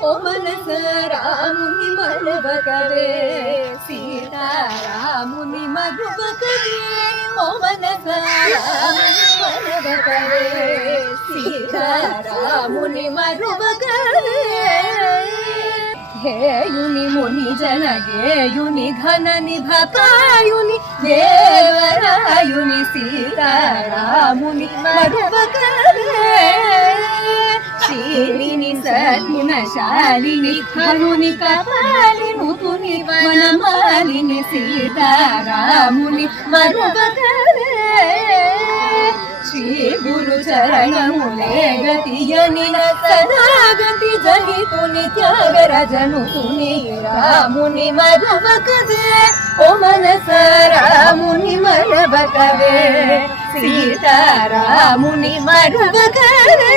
ఓ మనస రాముని మరువకవే సీతారాముని మరువకవే ఓ మనస రాముని మరువకవే సీతారాముని మరువకవే హేయుని ముని జనగేయుని ఘన నిభకాయుని దేవరాయుని సీతారాముని మరువకవే శీలిని సద్గుణశాలిని హనుని కపాలిని నుతుని వనమాలిని సీతారాముని మరువకవే శ్రీ గురు చరణములే గతియని సదాగతి జహితుని త్యాగరజనుతుని రాముని మరువకవే ఓ మనస రాముని మరువకవే సీతారాముని మరువకవే